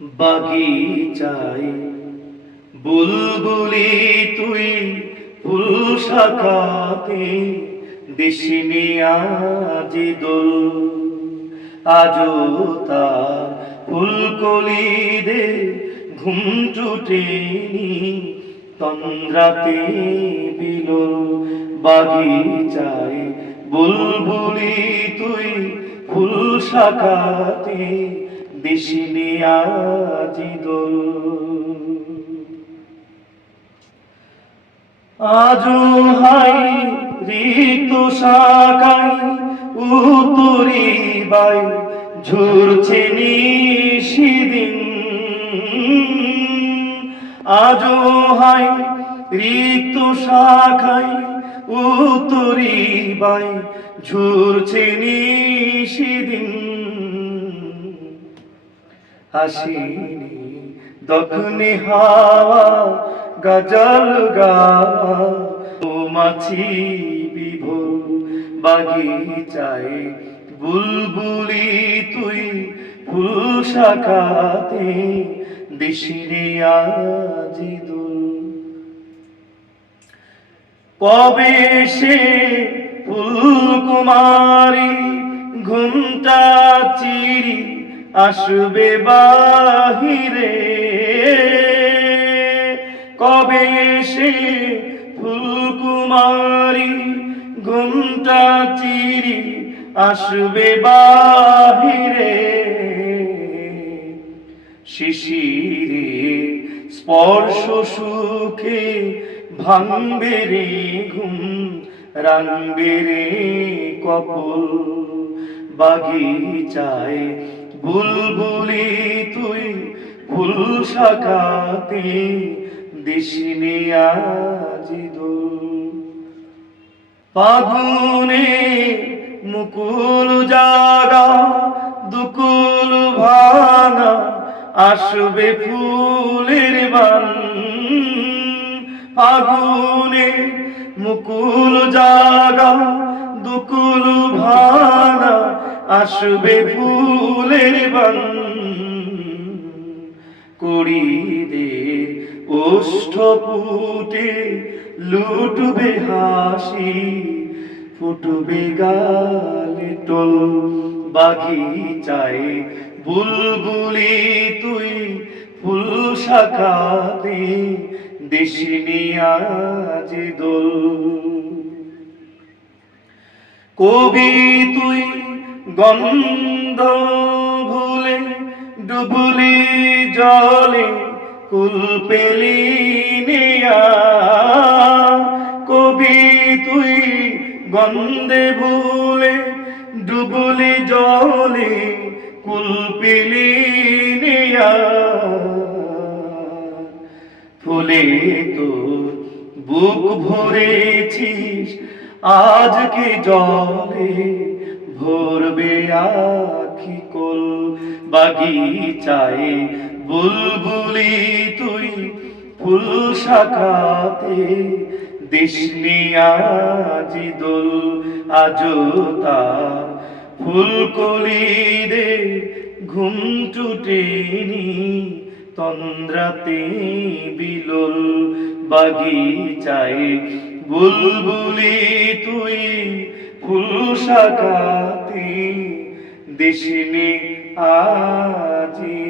বাগিচায়। বুলবুলি তুই ফুল শাখাতে দিশনি আজি দোল। আজও তার ফুলকলি ঘুম টুটেনি তন্দ্রাতে বিলোল। বাগিচায় বুলবুলি তুই ফুল শাখাতে দিশনি আজি দোল আজো হাই ঋতু শাখাই উতরি বাই, ঝুরছে নিশিদিন। আজো হাই ঋতু শাখাই উতরি বাই, ঝুরছে নিশিদিন। হাসিনি দক্ষিণে হাওয়া, গজল গাওয়া ও মাছি বিভোর বাগিচায়, বুলবুলি তুই ফুল শাখাতে দিশিরে আজি কবে সে ফুলকুমারী ঘুমটা চিরি আসবে বাহিরে। কবে সে ফুলকুমারী ঘুমটা চিরি আসবে বাহিরে? শিশিরে স্পর্শ সুখে ভাঙবে রে ঘুম, রাঙবে রে কপল। বাগিচায় বুলবুলি তুই ফুল শাখাতে দিশিনি আজি দোল ফাগুনে মুকুল জাগা, দুকুল ভাঙা, আসবে ফুলের বান। ফাগুনে মুকুল জাগা আসবে ফুলের বান। কড়িদের ওষ্ঠ পুটে লুটবে হাসি, ফুটবে গালে টোল। বাগিচায় বুলবুলি, তুই ফুল শাখাতে দেশিনি আজ দোল। কবি তুই গন্ধ ভুলে, ডুবলি জলে, কুল পেলি কবি তুই গন্ধে ভুলে, ডুবলি জলে, কুল পেলি ফুলে তোর বুক ভরেছিস আজকে জলে ভরবে আখি কোল বাগিচায়, বুলবুলি তুই ফুল শাখাতে দিশনি আজি দোল, আজো তার ফুলকলি দে ঘুম টুটেনি তন্দ্রাতে বিলোল বাগিচায়, বুলবুলি তুই ফুল শাখাতে আজি আজি